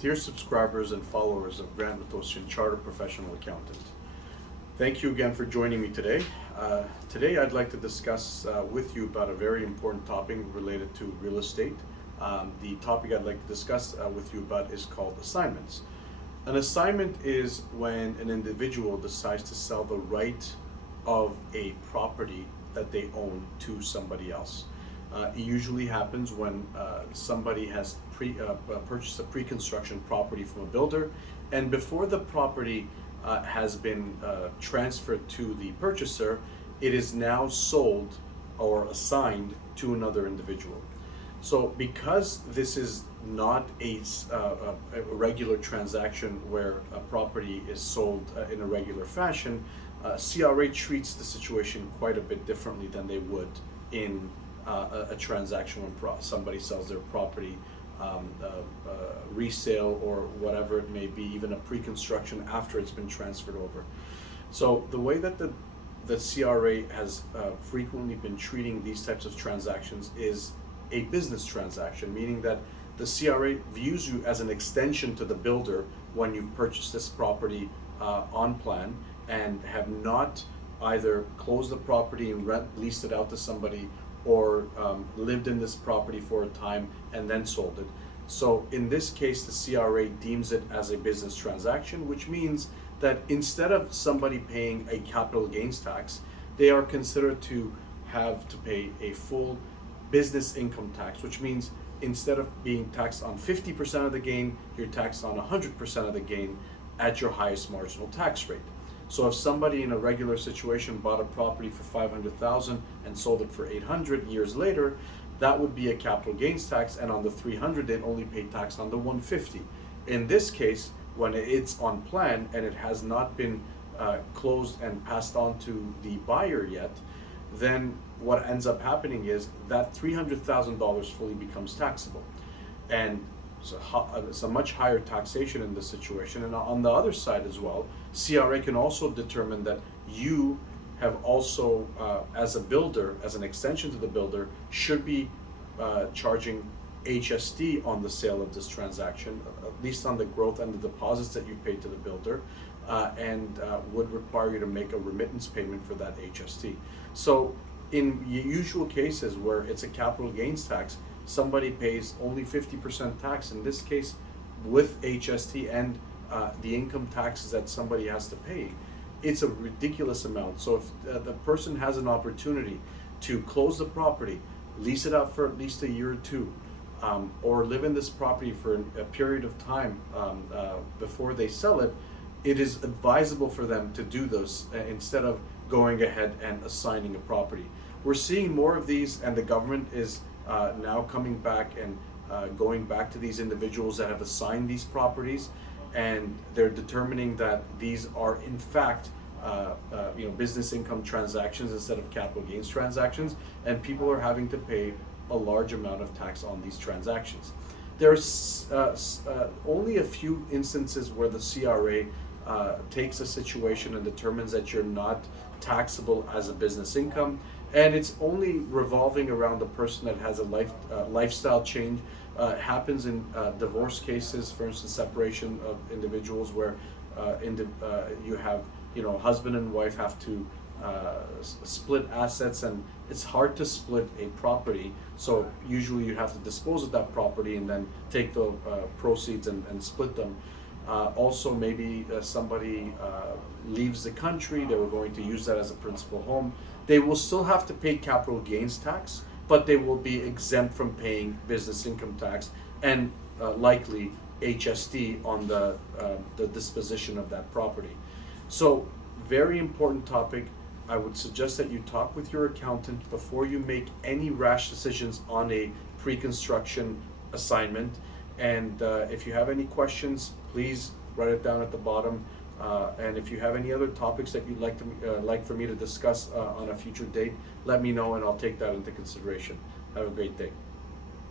Dear subscribers and followers of Grant Matosian, Chartered Professional Accountant, thank you again for joining me today. Today I'd like to discuss with you about a very important topic related to real estate. The topic I'd like to discuss with you about is called assignments. An assignment is when an individual decides to sell the right of a property that they own to somebody else. It usually happens when somebody has purchased a pre-construction property from a builder, and before the property has been transferred to the purchaser, it is now sold or assigned to another individual. So because this is not a regular transaction where a property is sold in a regular fashion, CRA treats the situation quite a bit differently than they would in a transaction when somebody sells their property, resale or whatever it may be, even a pre-construction after it's been transferred over. So the way that the CRA has frequently been treating these types of transactions is a business transaction, meaning that the CRA views you as an extension to the builder when you purchase this property on plan and have not either closed the property and leased it out to somebody or lived in this property for a time and then sold it. So in this case, the CRA deems it as a business transaction, which means that instead of somebody paying a capital gains tax, they are considered to have to pay a full business income tax, which means instead of being taxed on 50% of the gain, you're taxed on 100% of the gain at your highest marginal tax rate. So if somebody in a regular situation bought a property for 500,000 and sold it for 800 years later, that would be a capital gains tax, and on the 300 they'd only pay tax on the 150. In this case, when it's on plan and it has not been closed and passed on to the buyer yet, then what ends up happening is that $300,000 fully becomes taxable, and it's a much higher taxation in this situation. And on the other side as well, CRA can also determine that you have also, as a builder, as an extension to the builder, should be charging HST on the sale of this transaction, at least on the growth and the deposits that you paid to the builder, and would require you to make a remittance payment for that HST. So in usual cases where it's a capital gains tax, somebody pays only 50% tax. In this case, with HST and the income taxes that somebody has to pay, it's a ridiculous amount. So if the person has an opportunity to close the property, lease it out for at least a year or two, or live in this property for a period of time before they sell it, it is advisable for them to do this instead of going ahead and assigning a property. We're seeing more of these, and the government is now coming back and going back to these individuals that have assigned these properties, and they're determining that these are in fact business income transactions instead of capital gains transactions, and people are having to pay a large amount of tax on these transactions. There's only a few instances where the CRA takes a situation and determines that you're not taxable as a business income, and it's only revolving around the person that has a lifestyle change. It happens in divorce cases, for instance, separation of individuals where you have, husband and wife have to split assets, and it's hard to split a property. So usually you have to dispose of that property and then take the proceeds and split them. Also, maybe somebody leaves the country, they were going to use that as a principal home. They will still have to pay capital gains tax, but they will be exempt from paying business income tax and likely HST on the disposition of that property. So, very important topic. I would suggest that you talk with your accountant before you make any rash decisions on a pre-construction assignment. And if you have any questions, please write it down at the bottom. And if you have any other topics that you'd like for me to discuss on a future date, let me know and I'll take that into consideration. Have a great day.